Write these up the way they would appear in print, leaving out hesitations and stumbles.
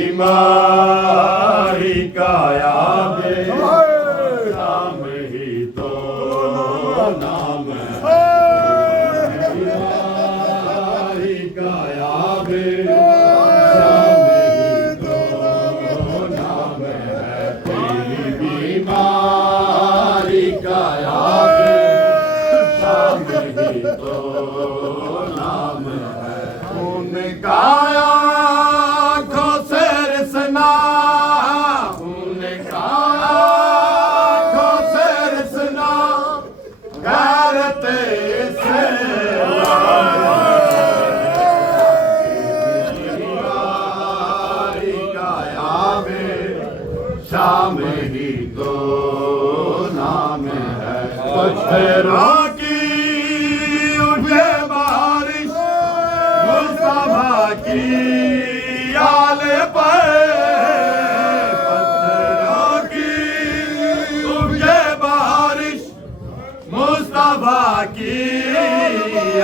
बीमारी का याद शाम ही तो नाम है बीमारी का याद शाम ही तो नाम है तेरी बीमारी का याद शाम ही तो नाम है उनका शाम ही तो नाम है पत्थरों की उठे बारिश मुस्तफा की आल पर पत्थरों की उठे बारिश मुस्तफा की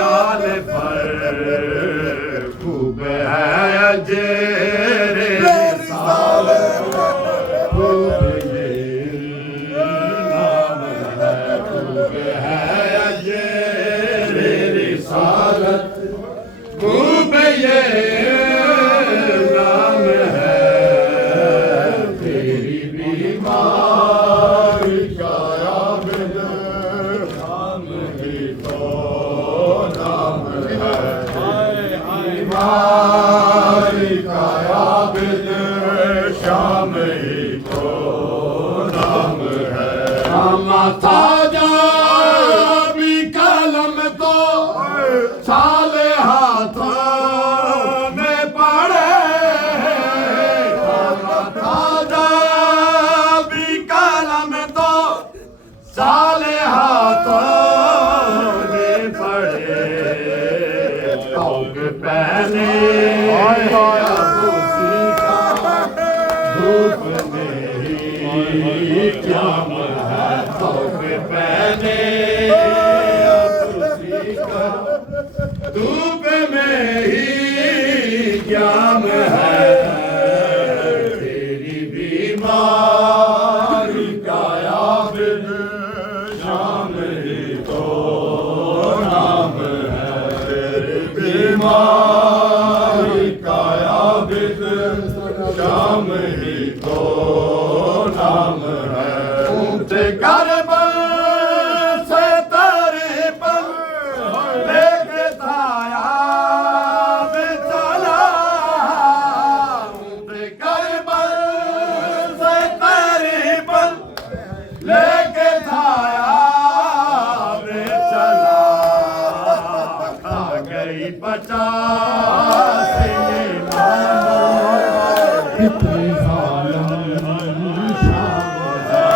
आल पर खूब है अजेरे नाम है तेरी बीमारी का याद शाम ही तो नाम है बीमारी का याद शाम ही तो नाम है माथा जा भी कलम तो साले हाथों साले हाथों में पड़े तौक पहने धूप में ही क्याम है तौक पहने धूप में ही क्याम है तेरी बीमारी का याद शाम ही तो नाम है तेरी बीमारी का याद शाम ही तो नाम है ऊंचे करबल से तेरे पर लेके थाया में चला ऊंचे करबल से तेरे पर लेके थाया पचास ये कितनी जालिम शाम है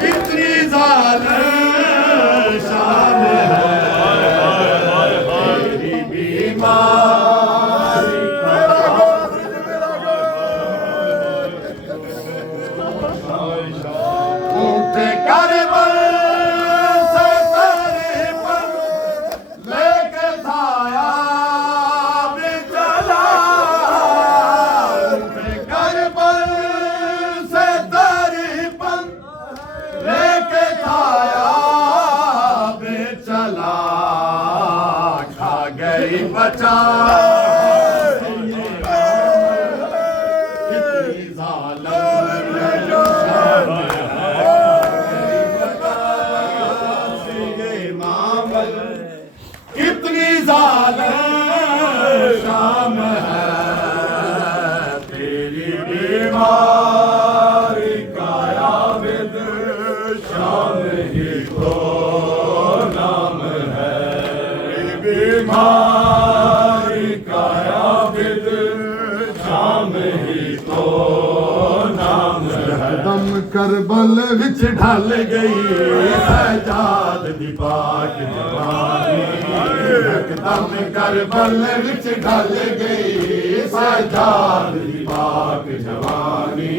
कितनी जालिम शाम है तेरी बीमारी उठे कर बचा कितनी जालिम कितनी जालिम शाम है तेरी बीमारी का याद शाम ही तो नाम है बीमारी का याद शाम ही तो नाम है दम करबल विच ढल गई सजाद दी पाक जवानी यकदम करबल विच ढल गई सजाद दी पाक जवानी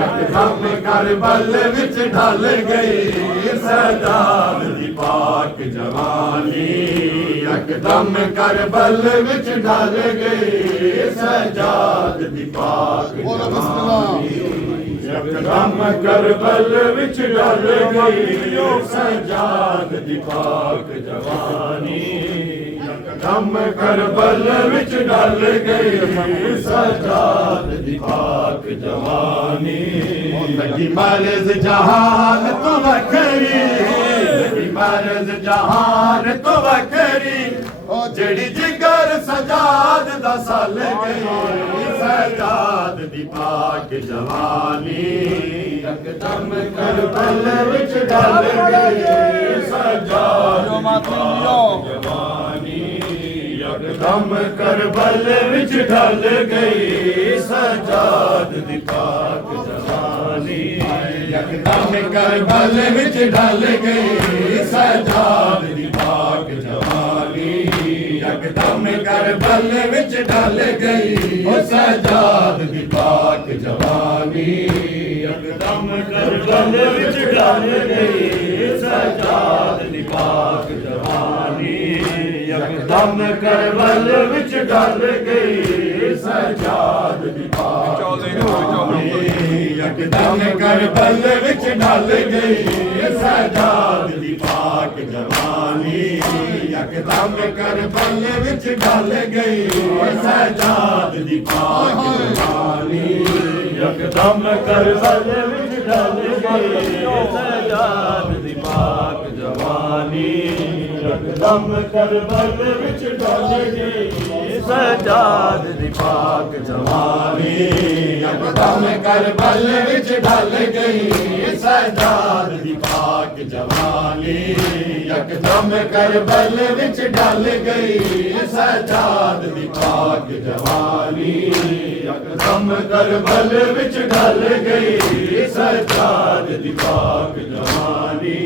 यकदम करबल विच ढल गई सजाद दी पाक जवानी यकदम करबल विच ढल गई सजाद दी पाक जवानी यकदम करबल विच ढल गई सजाद दी पाक जवानी यकदम करबल विच ढल गई सजाद दी पाक जवानी लगी मर्ज जहान तो वखरी लगी मर्ज जहान तो वखरी जड़ी जिगर सजाद दा सल गई सजाद दी पाक जवानी यकदम करबल विच ढल गई सजाद दी पाक जवानी यकदम करबल विच ढल गई सजाद दी पाक जवानी यकदम करबल विच ढल गई सजाद दी पाक जवानी यकदम करबल विच ढल गई सजाद दी पाक जवानी यकदम करबल विच ढल गई सजाद दी पाक जवानी यकदम करबल विच ढल गई सजाद दी पाक जवानी यकदम करबल विच ढल गई सजाद दी पाक जवानी यकदम करबल विच ढल गई सजाद दी पाक जवानी यकदम करबल विच ढल गई सजाद दी पाक जवानी यकदम करबल विच ढल गई सजाद दी पाक जवानी यकदम करबल विच ढल गई सजाद दी पाक जवानी यकदम करबल विच ढल गई सजाद दी पाक जवानी यकदम करबल विच ढल गई सजाद दी पाक जवानी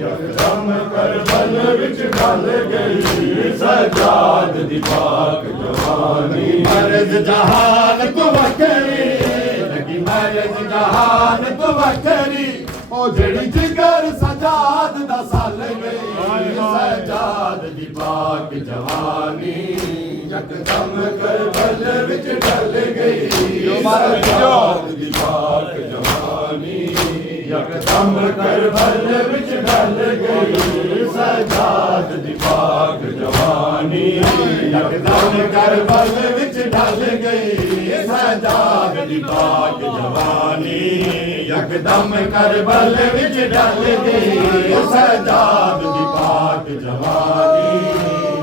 यकदम करबल विच ढल गई सजाद दी पाक जवानी मर्ज जहान तो वखरी लगी मर्ज जहान तो वखरी ओ जड़ी जिगर सजाद दा सल गई सजाद दी पाक जवानी यकदम करबल विच ढल गई सजाद दी पाक जवानी यकदम करबल विच ढल गई सजाद दी पाक जवानी यकदम करबल विच ढल गई सजाद दी पाक जवानी यकदम करबल विच ढल गई सजाद दी पाक जवानी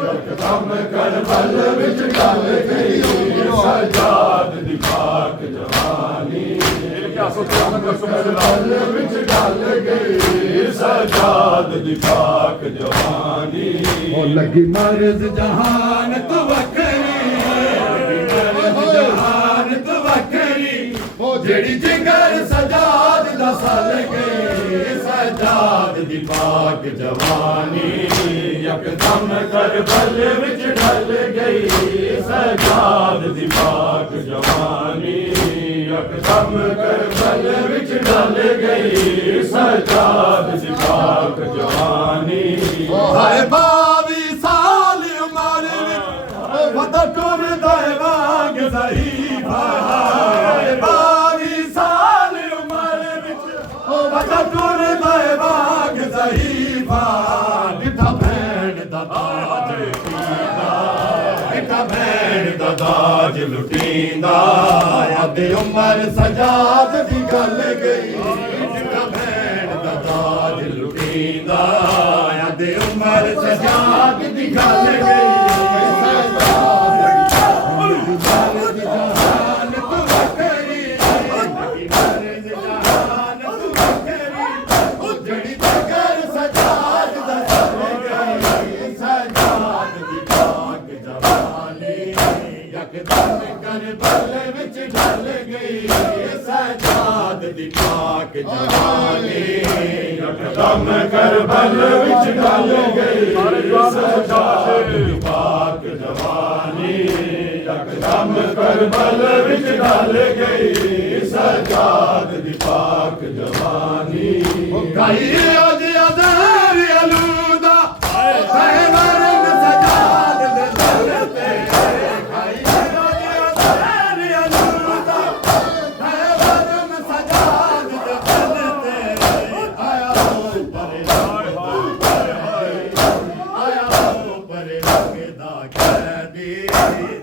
यकदम करबल विच ढल गई सजाद दी पाक जवानी करबल विच ढल गई सजाद दी पाक जवानी ओ लगी मर्ज जहान तो वखरी जहान तो वखरी ओ जड़ी जिगर सजाद दा सल गई सजाद दी पाक जवानी यकदम करबल विच ढल गई सजाद दी पाक जवानी यकदम करबल विच ढल गई सजाद दी पाक जवानी हाय 22 साल उमर विच वदा टुरदा वांग ज़हीफ़ा हाय 22 साल उमर विच वदा टुरदा वांग ज़हीफ़ा डिठा भैन दा ताज लुटींदा डिठा भैन दा ताज लुटींदा याद उमर सजाद दी गल गई डिठा भैन दा ताज लुटींदा याद उमर सजाद दी गल गई यकदम करबल विच ढल गई सजाद दी करबल विच ढल गई सजाद दी पाक जवानी गाई अज अज़हर अलूदा खैबर सजाद दे दर ते गाई अज अज़हर अलूदा खैबर सजाद दे दर ते आया हो परे आया हो परे लगदा कैदी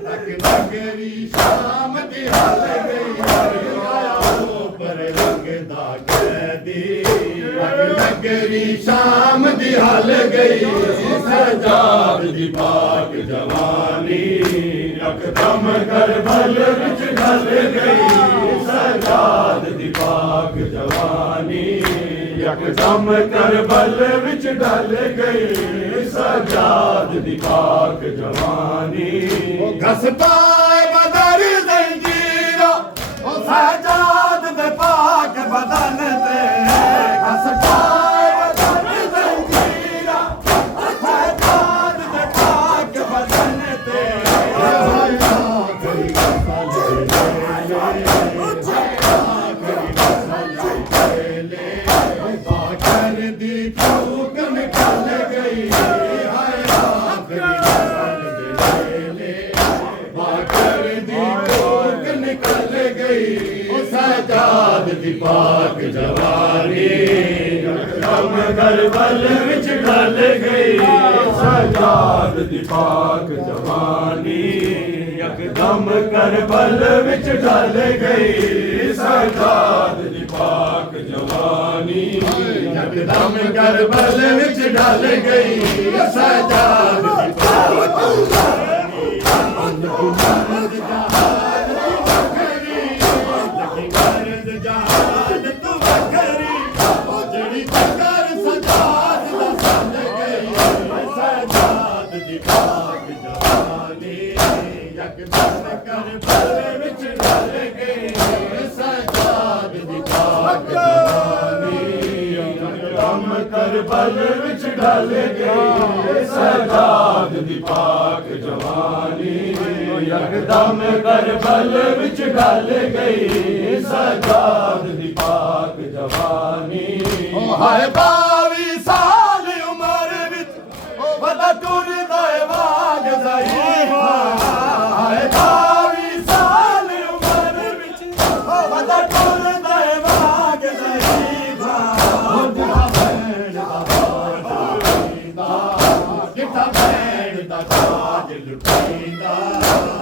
तक नगरी शाम दी हाल गई आया हो परे लगदा कैदी तक नगरी शाम दी हाल गई सजाद दी पाक जवानी यकदम करबल विच ढल गई सजाद दी पाक जवानी यकदम करबल विच ढल गई सजाद दी पाक जवानी घस पाए बदर जंजीरा ओ सजाद दे पाक बदन ते घस पाए बदर जंजीरा ओ सजाद दे पाक बदन ते बाकर दी फूक निकल गई बाकर दी फूक निकल गई सजाद दी पाक जवानी यकदम करबल विच ढल गई सजाद दी पाक जवानी यकदम करबल विच ढल गई सजाद दी पाक जवानी यकदम करबल विच ढल गई सजाद दी पाक जहान तू बखरी ओ जड़ी चकर सजाद दा सन गई सजाद दी पाक जवानी यकदम करबल विच ढल गई सजाद दी पाक जवानी यकदम करबल विच ढल गई सजाद दी पाक जवानी यकदम करबल विच ढल गई सजाद दी पाक जवानी हाय 22 साल उमर विच ओ बदा टुरदा वाग ज़ईफ़ा हाय 22 साल उमर विच ओ बदा टुरदा वाग ज़ईफ़ा जिथा भैण दा ताज लुटींदा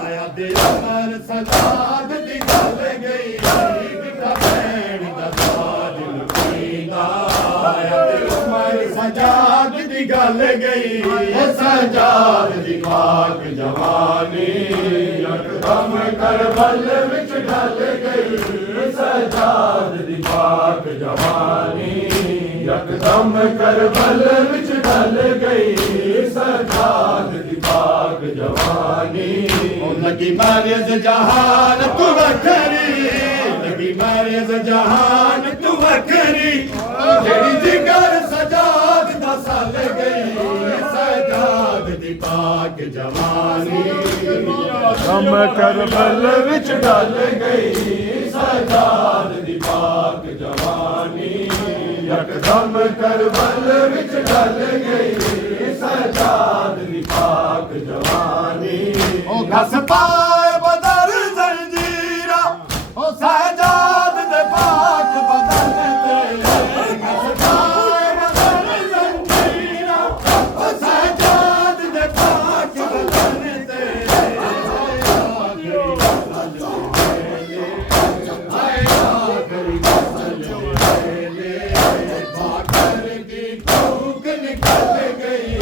आया दिल मर सजाद दी गल गई जिथा भैण दा ताज लुटींदा आया दिल मर सजाद दी गल गई सजाद दी पाक जवानी यकदम करबल विच ढल गई सजाद दी पाक जवानी यकदम करबल विच ढल गई सजाद दी पाक जवानी लगी मर्ज़ जहान तू वखरी लगी मर्ज़ जहान तू वखरी जेड़ी जिगर सजाद दा सल गई सजाद दी पाक जवानी यकदम करबल विच ढल गई सजाद दी पाक जवानी यकदम करबल विच ढल गई सजाद दी पाक जवानी ओ घस पाए बदर जंजीरा ओ सजाद दे पाक बदन ते घस पाए बदर जंजीरा ओ सजाद दे पाक बदन ते बाकर दी फूक निकल गई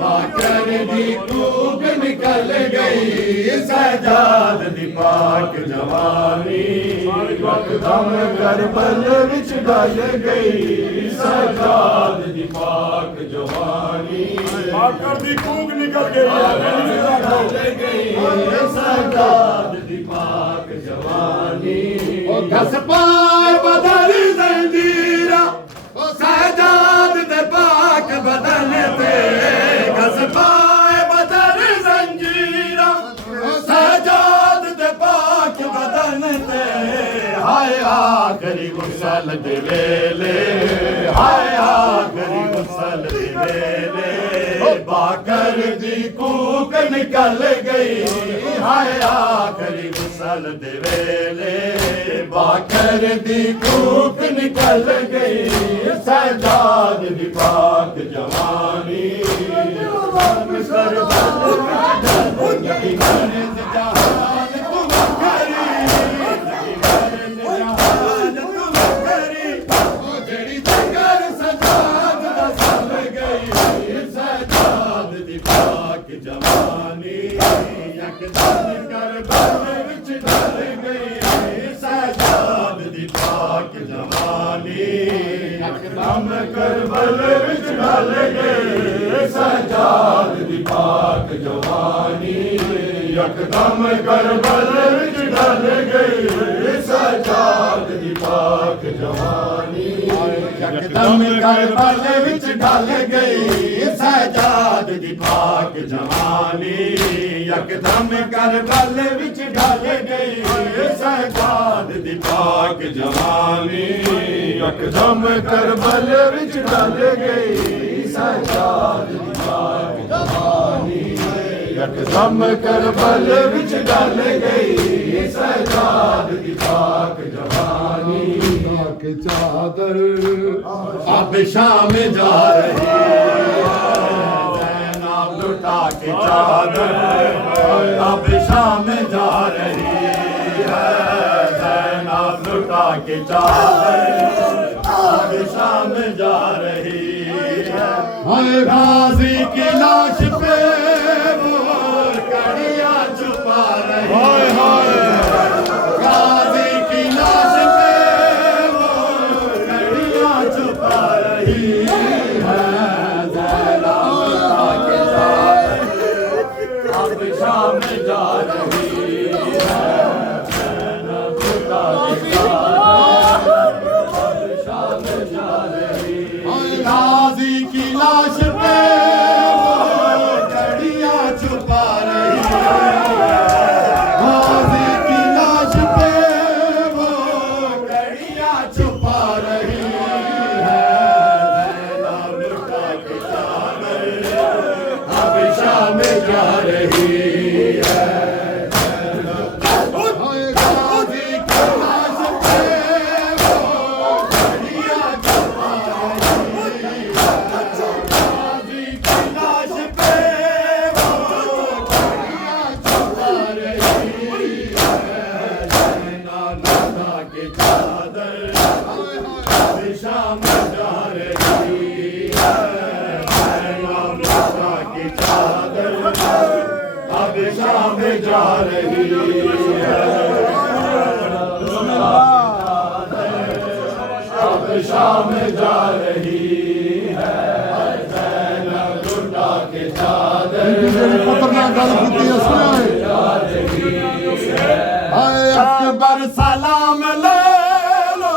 बाकर दी फूक निकल गई सजाद दी पाक जवानी यकदम करबल विच ढल गई सजाद दी पाक जवानी बाकर दी फूक निकल गई सजाद दी पाक जवानी ओ घस पाए बदर जंजीरा ओ सजाद दे पाक बदन ते घस पाए बदर आखरी गुसल दे वेले, हाय आखरी गुसल दे वेले बाकर दी कूक निकल गई, हाय आखरी गुसल दे वेले बाकर दी कूक निकल गई, सजाद दी पाक जवानी जवानी यकदम करबल विच ढल गई, सजाद दी पाक जवानी यकदम करबल विच ढल गई, सजाद दी पाक जवानी यकदम करबल विच ढल गई, सजाद दी पाक जवानी यकदम करबल विच ढल गई, सजाद दी पाक जवानी यकदम करबल विच ढल गई, सजाद दी पाक जवानी यकदम करबल विच ढल गई, सजाद दी पाक जवानी यकदम करबल विच ढल गई, सजाद दी पाक जवानी की चादर अब शाम जा रही है, लुटा के चादर अब शाम जा रही है, जैनब लुटा के चादर अब शाम जा रही है, गाजी की लाश पे वो कड़िया छुपा रही है, गाजी की लाश पे वो कड़िया छुपा रही है, शाम जा रही है, शाम जा रही है, गाजी की लाश पे वो कड़िया छुपा रही है, गाजी की लाश पे वो कड़िया छुपा रही है, जैनब लुटा के चादर अब शाम जा रही है, शाम जा रही है, चादर अब शाम जा रही है, अब शाम जा रही है, जैनब लुटा के चादर अकबर सलाम ले लो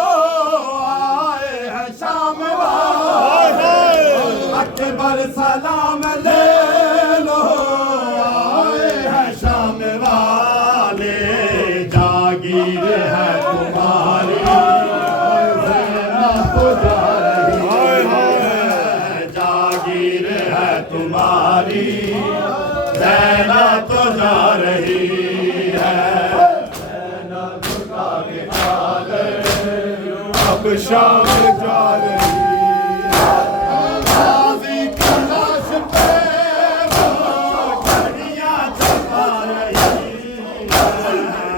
आए हैं शाम वाले, अकबर सलाम ले लो आए हैं शाम वाले, जागीर है तुम्हारी ज़ैनब तो जा रही है, जागीर है तुम्हारी ज़ैनब तो जा रही है, अब शाम जा रही है, गाजी की लाश पे वो कड़िया छुपा रही है,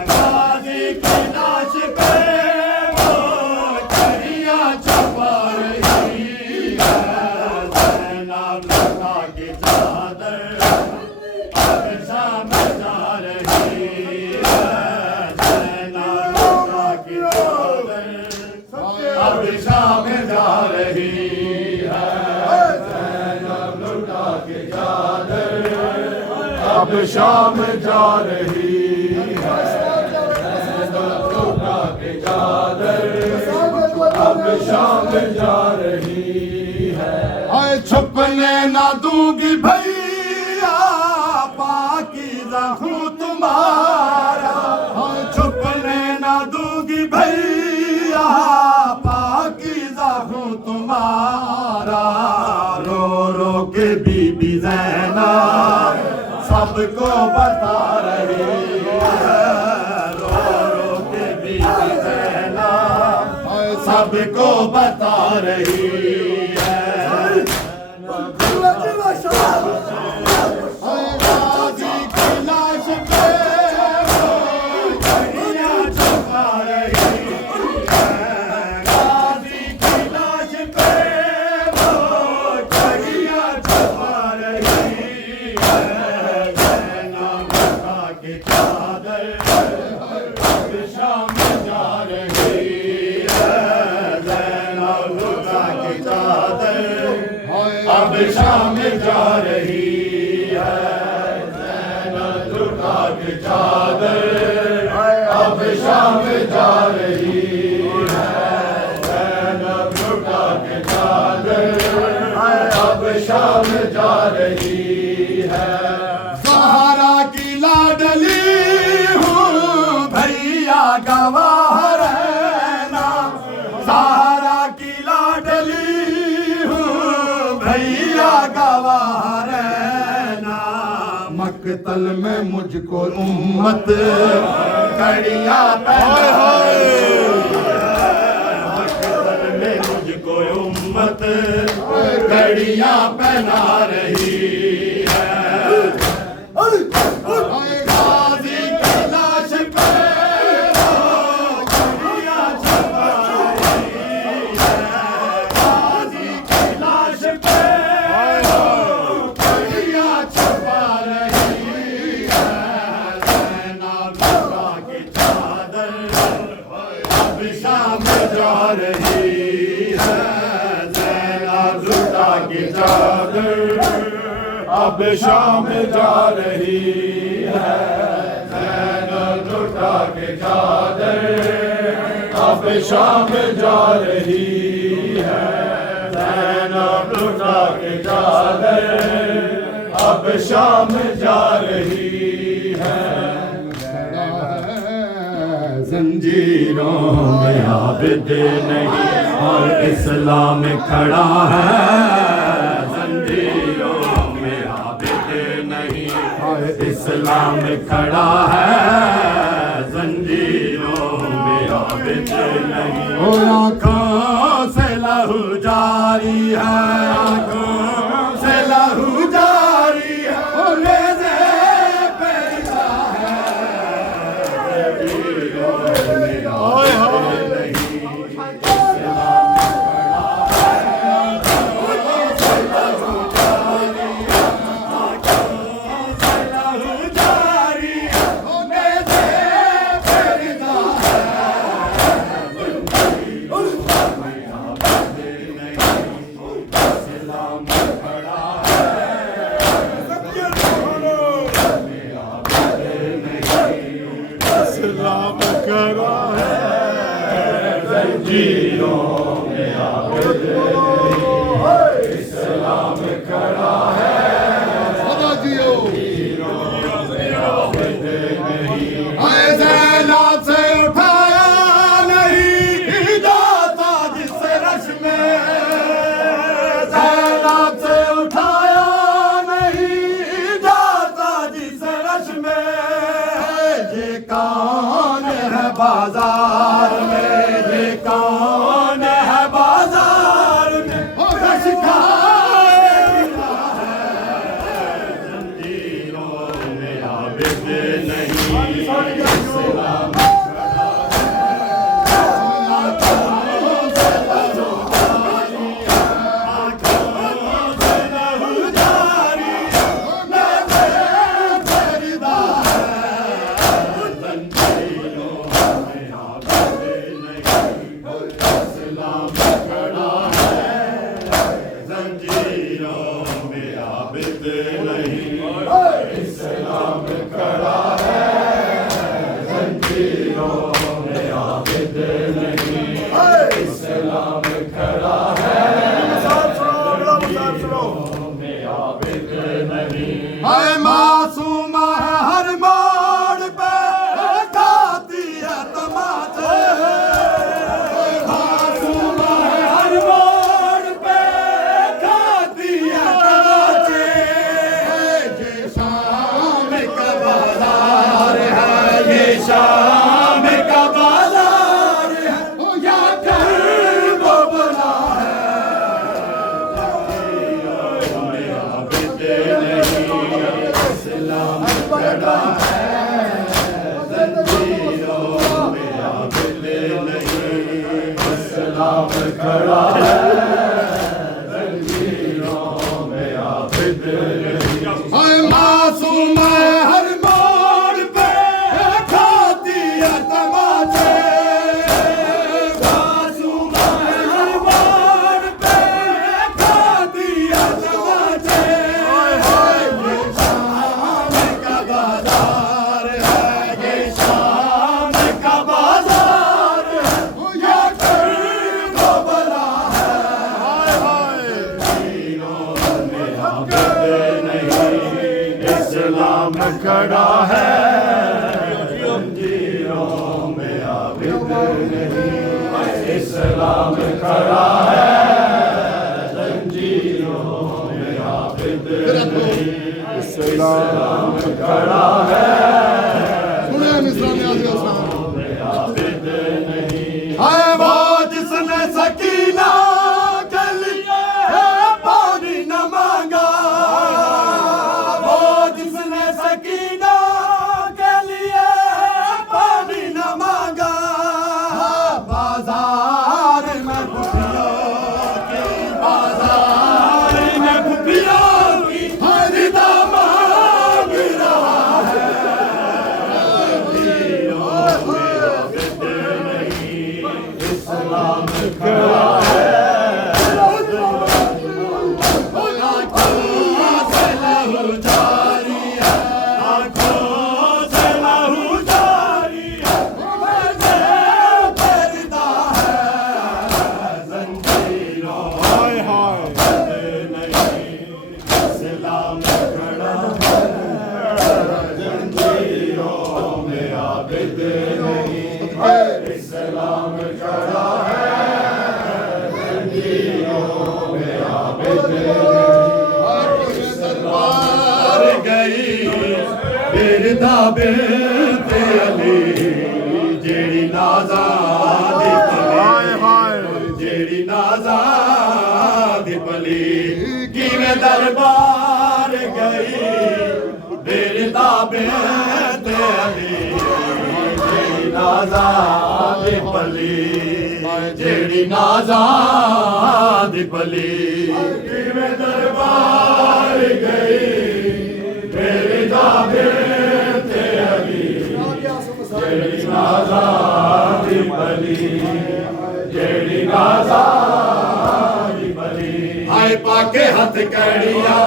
गाजी की लाश पे वो कड़िया छुपा रही है, जैनब लुटा के चादर अब शाम जा रही है, जैनब लुटा के चादर अब शाम जा रही है, जैनब लुटा के चादर अब शाम जा रही है, जैनब लुटा के चादर अब शाम जा रही है, आए छुपने ना दूंगी भैया पाकीज़ा हूँ तुम्हारा, छुपने ना दूंगी भैया के बीबी ज़ैनब सबको बता रही है, रो रो के बीबी ज़ैनब सबको बता रही है। गाजी की लाश पे वो छड़ियाँ छुपा रही है, गाजी की लाश पे वो छड़ियाँ छुपा रही है। ज़ैनब का की चादर अब शाम जा रही है, ज़ैनब का की चादर अब शाम जा रही है, ज़ैनब का की चादर अब शाम जा रही है, ज़ैनब का की चादर अब शाम जा रही है। ज़हरा की लाडली हूँ भैया गवाह रहना, ज़हरा की लाडली हूँ भैया गवाह रहना। मक्तल में मुझको उम्मत कड़ियाँ पहना, मक्तल में मुझको उम्मत कड़ियाँ पहना रही है। गाजी की लाश पे वो छड़ियाँ छुपा रही है, गाजी की लाश पे वो छड़ियाँ छुपा रही है। ज़ैनब की चादर अब शाम जा रही है, ज़ैनब की चादर अब शाम जा रही है, ज़ैनब की चादर अब शाम जा रही है, ज़ैनब की चादर अब शाम जा रही है। जंजीरों में आबिद नहीं और इस्लाम खड़ा है, जंजीरों में आबिद नहीं और इस्लाम खड़ा है, जंजीरों में आबिद नहीं। ओ आँखों से लहू जारी है, आँखों से लहू जारी है, ओ रेज़े पे रिज़ा है, जंजीरों में आबिद नहीं इस्लाम खड़ा है, आँखों से लहू जारी है, आँखों से लहू जारी है, ओ रेज़े पे रिज़ा है, जंजीरों में आबिद नहीं इस्लाम खड़ा है, इस्लाम खड़ा है, जंजीरों में आबिद नहीं इस्लाम खड़ा है, जंजीरों में आबिद नहीं। आए ज़ैनब से उठाया नहीं जाता जिस रश में, ज़ैनब से उठाया नहीं जाता जिस रश में। ये कौन है बाजार में, ये कौन है बाजार में, रश खाए फिरा है, जंजीरों में आबिद नहीं इस्लाम खड़ा है, आँखों से लहू जारी है, आँखों से लहू जारी है, रेज़े पे रिज़ा है, जंजीरों में आबिद नहीं इस्लाम खड़ा है, जंजीरों में आबिद नहीं इस्लाम खड़ा है, जंजीरों में आबिद नहीं इस्लाम खड़ा है, जंजीरों में आबिद नहीं। हाय मासूमा है हर मोड़ पे खाती है तमाचे, मासूमा है हर मोड़ पे खाती है तमाचे। खड़ा है, जंजीरों में आबिद नहीं। इस्लाम खड़ा है, जंजीरों में आबिद नहीं। हाय मासूम हर मोड़ पे खाती है तमाचे, मासूम हर मोड़ पे खाती है तमाचे। ये शाम का बाजार है, ये शाम का बाजार है, ये कर्ब बला है। तीनों में आबिद नहीं, इस्लाम खड़ा है, जंजीरों में आबिद नहीं। इस्लाम खड़ा है, जंजीरों में आबिद नहीं। इस्लाम खड़ा है, जंजीरों में आबिद नहीं। है वो जिसने सकीना के लिए पानी न मांगा, वो जिसने सकीना के लिए पानी न मांगा। बाजार में खुफियों की, बाजार में खुफियों की खरीदा मांग रहा है। जंजीरों में आबिद नहीं, इस्लाम खड़ा है, आँखों से लहू जारी है, आँखों से लहू जारी है, मुझे पर्दा है। जंजीरों में आबिद नहीं, इस्लाम खड़ा है, जंजीरों में आबिद नहीं। इस्लाम खड़ा है, जंजीरों में आबिद नहीं। दरबार गई बिरदा बिनते अली, जेड़ी नाज़ादी पली, जेड़ी नाज़ादी पली। किवें दरबार गई बिरदा बिनते अली, जेड़ी नाज़ादी पली, जेड़ी नाज़ादी पली। किवें दरबार गई बिरदा बिनते अली, जेड़ी नाज़ादी पली, जेड़ी नाज़ादी पली। आए पाके हथ कड़िया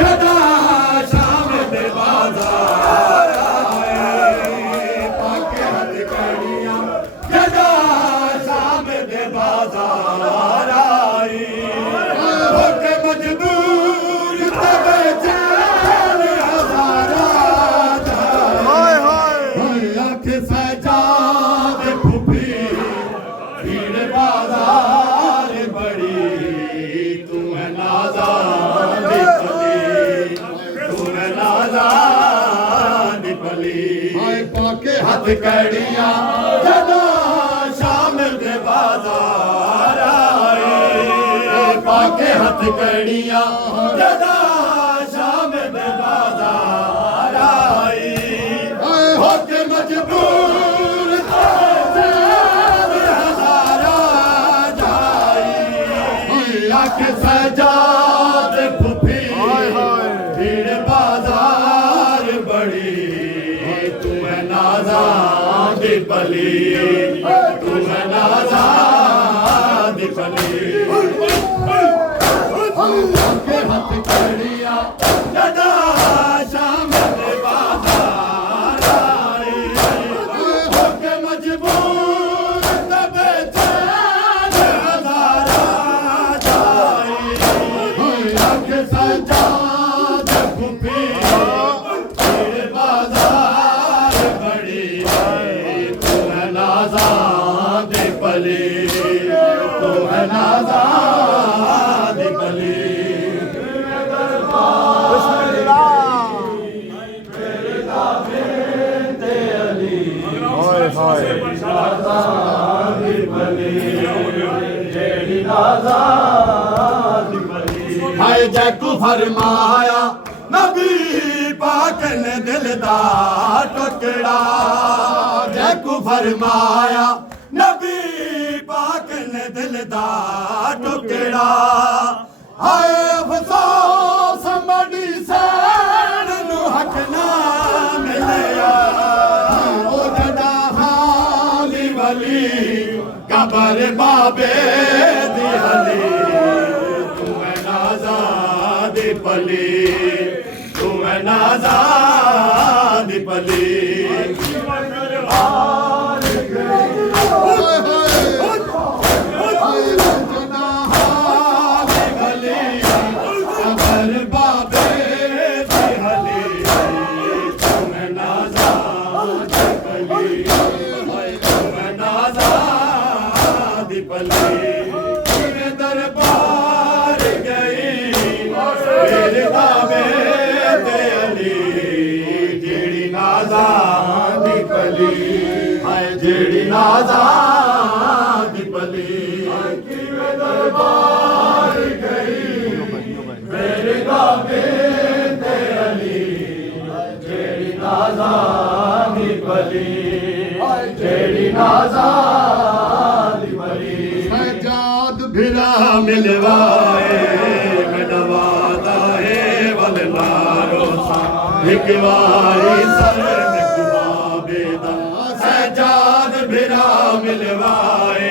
जदा शाम दे बाजार आए, पाके हथ कड़िया जदा शाम दे बाजार आई। होके मजबूर तब चैन हजारा जाए। आँख सजाद फुफी भीड़ बाजार बड़ी, तुम्हें नाज़ादी पली, तुम्हें नाज़ादी पली। पाके हथ कड़िया जदा शाम दे बाजार आए, पाके हथ कड़िया जदा शाम दे बाजार आई। होके मजबूर चैन हजारा जाई। आँख सजाद फुफी भीड़ बाजार बड़ी, तुम्हें नाज़ादी पली, तुम्हें नाज़ादी पली। के हथ कड़िया जदा शाम दे बाजार आई। होके मजबूर तब चैन हजारा जाई। आँख सजाद फुफी भीड़ बाजार बड़ी, तुम्हें नाज़ादी पली, तुम्हें नाज़ादी पली। हाय जैकू फरमाया नबी पाक ने दिल दा टुकड़ा जैकू फरमाया नबी पाक ने दिल दा टुकड़ा हाय अफसोस मड़ी सैन नू हक ना मिलिया ओ जड़ा हाली वली कबर बाबे दी हली तू है नाज़ादी पली तू है नाज़ादी पली दरबार गई मेरे बाबे ते अली जेड़ी नाज़ादी पली हाय जेड़ी नाज़ादी पली दरबार गई मेरे बाबे ते अली जेड़ी नाज़ादी पली जेड़ी नाज़ादी पली भिरा मिलवाए मेरा वादा है वल नारो सा एक बारी सर में कुबाबे दा सजाद भिरा मिलवाए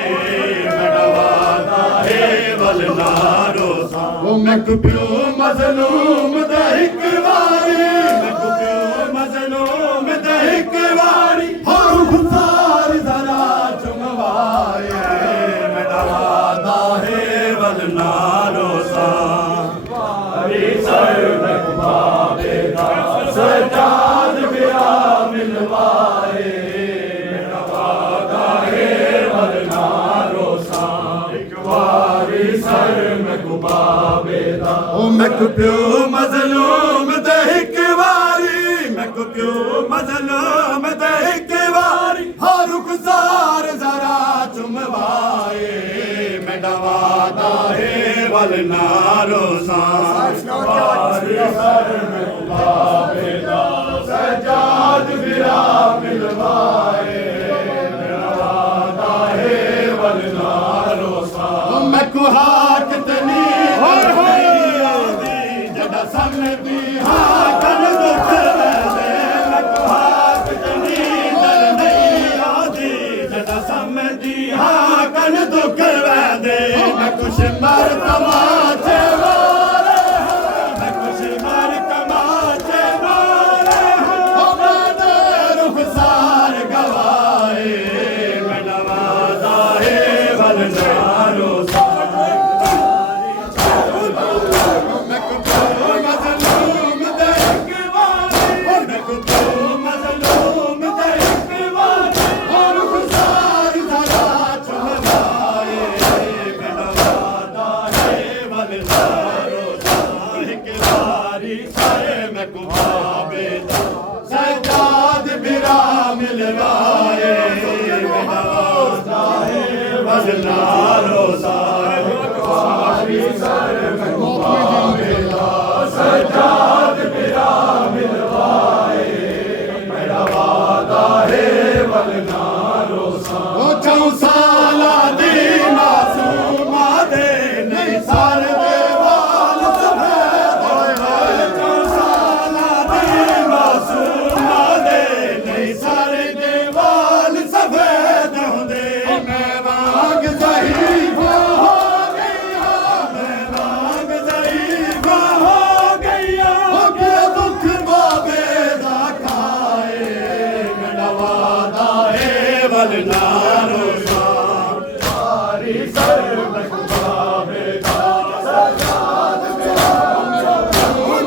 मेरा वादा है वल नारो सा वो मैं पियो मजलूम दा एक बारी मैं पियो मजलूम दा एक बारी हो खुदार जरा चुमवाए नारो सा सर में कुबाबे दा सजाद बिरा मिलवाए मेरा वादा है वल नारो सा एक बारी सर में कुबाबे दा ओ मैं पियो मजलूम दे एक बारी मैं पियो मजलूम दे एक बारी हो रुखसार जरा चुमवाए मेरा वादा है वल नारो सा सर में कुबाबे दा सजाद बिरा मिलवाए मेरा वादा है वल नारो सा मैं कुहा कितनी जड़ा सामने दी हाँ कल दुख दे मैं कुहा कितनी डर नहीं आदी जड़ा सामने दी हाँ कल दुख दे मैं कुछ मर तमाचे मारे मैं कुछ मर तमाचे मारे मैंने रुखसार गवाए मैं नवाजा है वल नारो सा मैं कुछ मजलूम दे एक बारी मैं कुछ मजलूम दे एक बारी और रुखसार जरा चुमवाए सजाद बिरा मिलवाए मेरा वादा है वल नारो सा सर में कुबाबे दा सजाद बिरा मिलवाए मेरा वादा है वल नारो सा ओ चौसाला दी मासूमा दे नहीं सारे देवाल सफेद चौसाला दी मासूमा दे नहीं सारे देवाल सफेद होंदे मैं वांग ज़हीफ़ा हो गया मैं वांग ज़हीफ़ा हो गया हो गया दुख बाबे दा खाए मेरा वादा है वल नारो सा सर में कुबाबे दा सजाद बिरा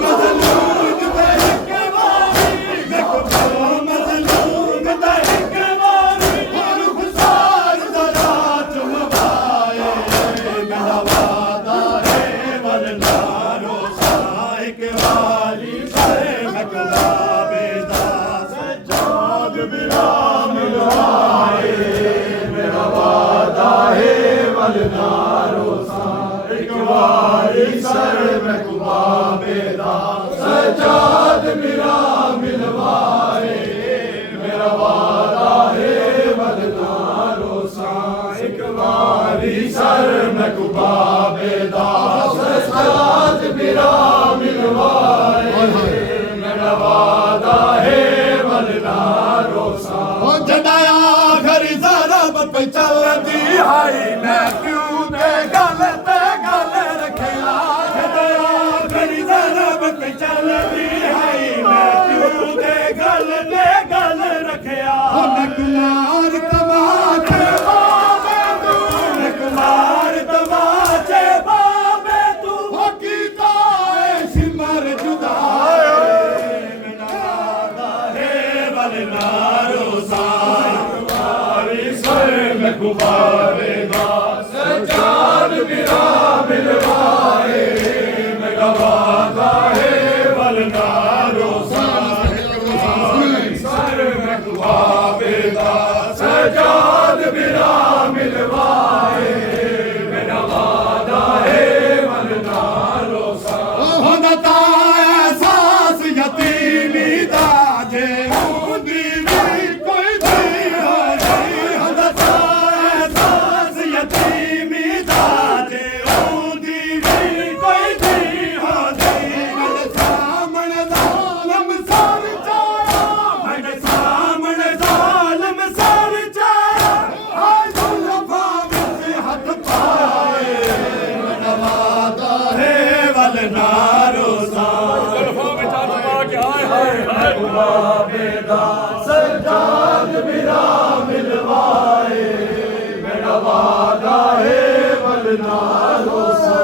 मजलूम दे एक बारी मैं कुछ मजलूम दे एक बारी और खुसार जरा चुमवाए मेरा वादा है वल नारो सा एक बारी सर में कुबाबे दा सजाद बिरा मिलवाए मेरा वादा है वल नारो सा एक बारी सर में कुबाबे दा सजाद मेरा मिलवाए, मेरा वादा है वरना रोसा, एक बारी सर में कुबाबेदा, सजाद मेरा मिलवाए, मेरा वादा है वरना रोसा। जडाया घर जरा पे चलती हाई, मैं क्यों दे गल रखिया, जडाया घर जरा पे चलती हाई, मैं क्यों दे गल रखिया। कुमार तमाचे बाबे तू, कुमार तमाचे बाबे तू, हकीका सिमर जुदाए, मेरा वादा है वरना रोसा, में कुबाबेदा, सजाद मेरा मिलवाए, मेरा वादा है वरना रोसा, सर में कुबाबेदा, सजाद मेरा मिलवाए, मेरा वादा है वरना रोसा। होता एहसास यतीमी दा, जे ऊंदी भी कोई दी हो जाए, यतीमी दाजे ऊंदी भी कोई दी हो जाए। मेरे सामने ज़ालिम सर चाया, मेरे सामने ज़ालिम सर चाया, हाय जुल्फ़ा विच हथ पाए, मेरा वादा है वरना रोसा, जुल्फ़ा विच हथ पा के हाय हाय हाय कुबाबेदा, सजाद मेरा मिलवाए, मेरा वादा है वरना रोसा,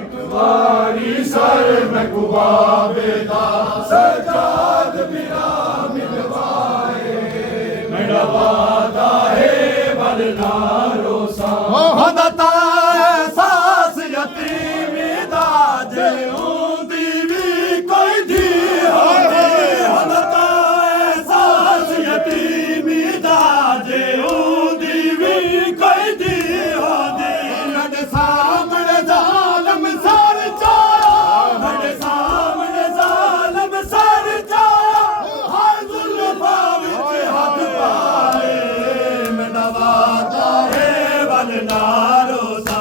एक बारी सर में कुबाबेदा, सजाद मेरा मिलवाए, मेरा वादा है वरना रोसा। होता एहसास यतीमी दा, जे ऊंदी भी कोई दी हो जाए, होता एहसास यतीमी दा, जे ऊंदी भी कोई दी हो जाए। मेरे सामने ज़ालिम सर चाया, मेरे सामने ज़ालिम सर चाया, हाय जुल्फ़ा विच हथ पाए, मेरा वादा है वरना रोसा,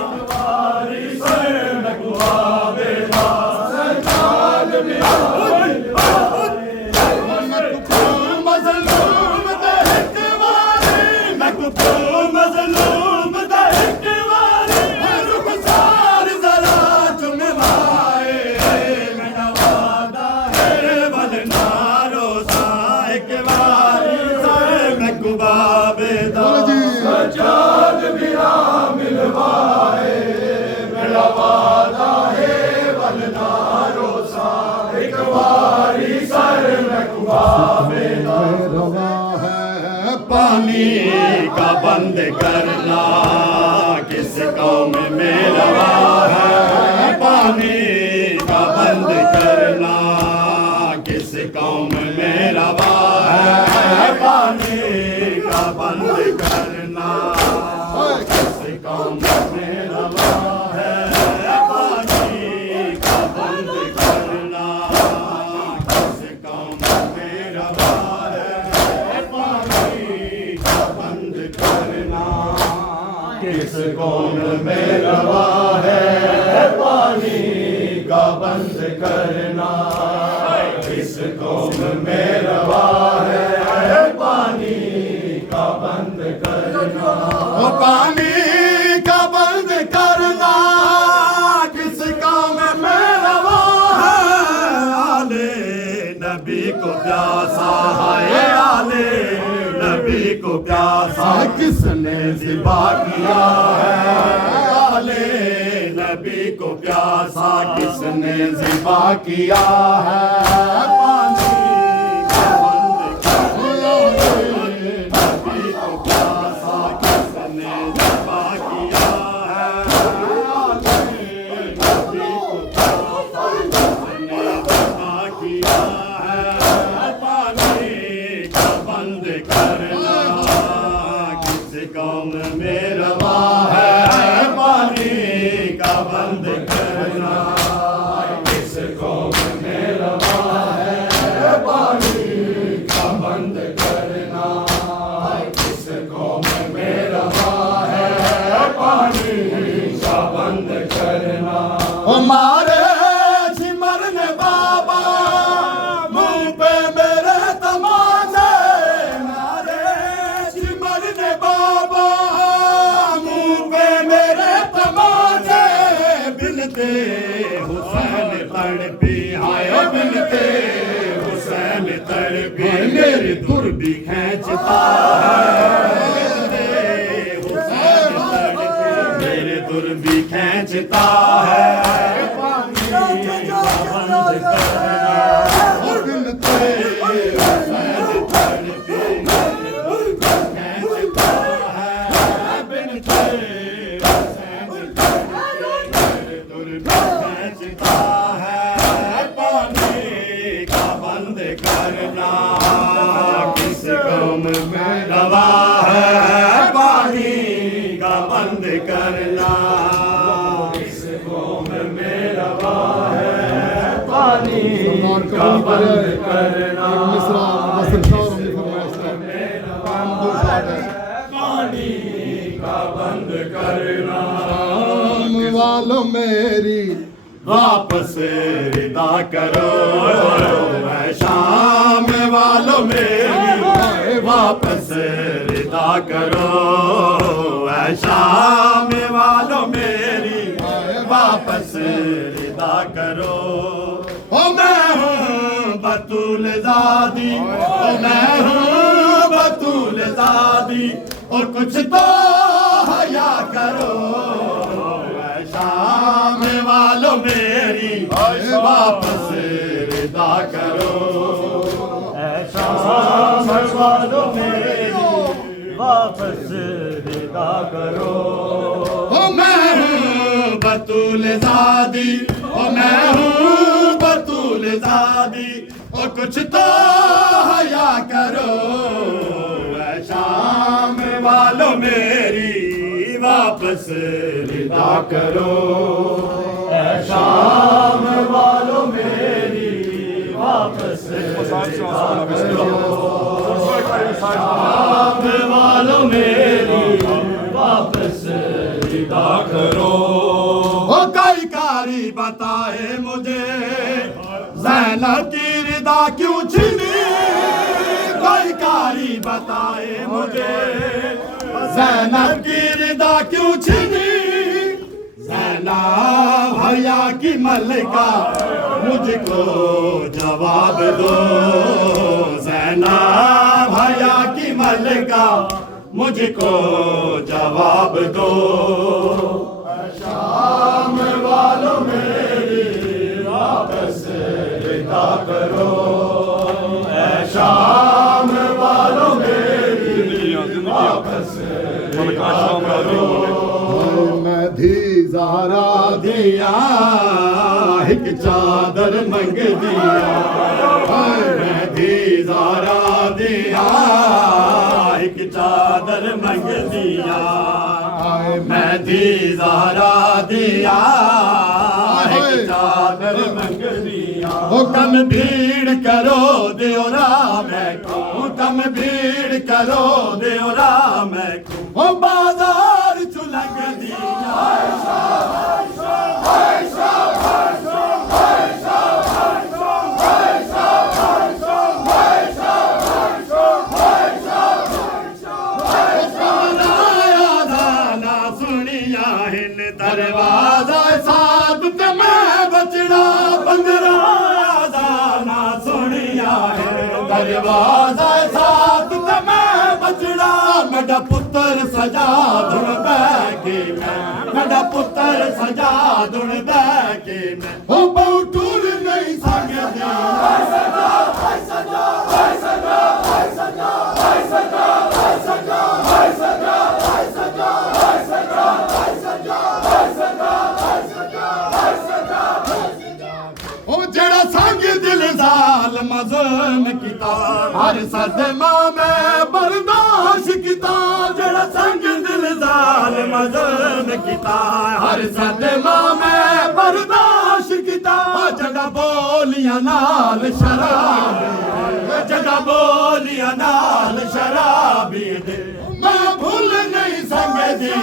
एक बारी सर में कुबाबेदा, सजाद मेरा मज़लूम दे हिकवारी, मैं मज़लूम दे हिकवारी, रुख़सार ज़रा चुमवाए, मेरा वादा है वरना रोसा, एक बारी सर में कुबाबेदा, सजाद मेरा मिलवाए, मेरा वादा है वरना रोसा, एक बारी सर में कुबाबेदा। पानी का बंद करना किस कौम में रवा है, पानी का बंद करना किस कौम में रवा है, पानी का बंद करना किस कौम में रवा है, पानी का बंद करना किस कौम में रवा है, बंद करना किस कौम में रवा है, पानी का बंद करना किस कौम में रवा है, पानी का बंद करना, पानी का बंद करना किस कौम में रवा है, आले नबी को प्यासा है, आले नबी को प्यासा किसने ज़िबा किया है, आले नबी को प्यासा किसने ज़िबा किया है, पानी का बंद करना, नबी को प्यासा किसने ज़िबा किया है, आले नबी को प्यासा किसने ज़िबा किया है, पानी का बंद करना किस कौम में रवा है, पानी का बंद करना किस कौम में रवा हाय बिनते हुसैन तड़पी मेरी दुर भी खींचता है हुसैन तड़पी मेरे दुर भी खींचता है करना इस कौम में रवा है पानी का बंद करना पानी का बंद करना शाम वालों मेरी वापस रिदा करो शाम वालों मेरी वापस रिदा करो शाम वालों मेरी वापस रिदा करो ओ मैं हूँ बतूल ज़ादी ओ मैं हूँ बतूल ज़ादी और कुछ तो हया करो शाम वालों मेरी वापस रिदा करो शाम वालों मेरी वापस रिदा करो ओ मैं हूँ बतूल ज़ादी ओ मैं हूँ बतूल ज़ादी और कुछ तो हया करो शाम वालों मेरी वापस रिदा करो शाम वालों मेरी वापस रिदा करो शाम वालों मेरी वापस रिदा करो ओ कई कारी बताए मुझे ज़ैनब की रिदा क्यों छिनी कई कारी बताए मुझे ज़ैनब की रिदा क्यों छिनी ज़ैनब हया की मलिका मुझको जवाब दो ज़ैनब हया की मलिका मुझको जवाब दो शाम वालों मेरी वापस रिदा करो शाम वालों मेरी वापस रिदा करो मैं धी ज़ारा दिया एक चादर मंग दिया मैं धी ज़ारा दिया एक चादर मंग दिया मैं धी ज़ारा दिया एक चादर मंग दिया ओ कम भीड़ करो देवरा मैं को कम भीड़ करो देवरा मैं को ओ बाजार चुलग दिया दरवाजा साथ ते मैं बचड़ा बंदरा जाना सुनिया है दरवाजा साथ ते मैं बचड़ा मेरा पुत्र सजा धुन बैके मैं मेरा पुत्र सजा धुन बैके मैं ओ बहु टूर नहीं सकती मज़लूम किता हर सदमा में बर्दाश्त किता जड़ा संग दिल जाल मज़लूम किता हर सदमा में बर्दाश्त किता जड़ा बोलियां नाल शराब जड़ा बोलियां नाल शराबी दे मैं भूल नहीं सकदी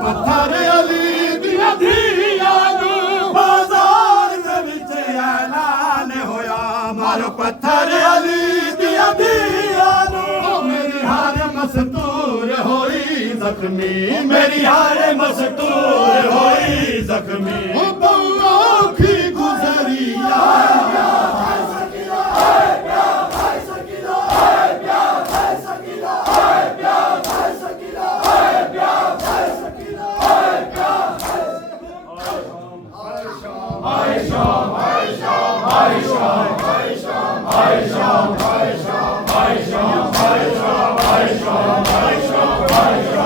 पत्थर अली दिया बाजार मारो पत्थर अली दिया दिया नो मेरी हार मस्तूर होई जख्मी मेरी हार मस्तूर होई जख्मी की गुजरिया Aisha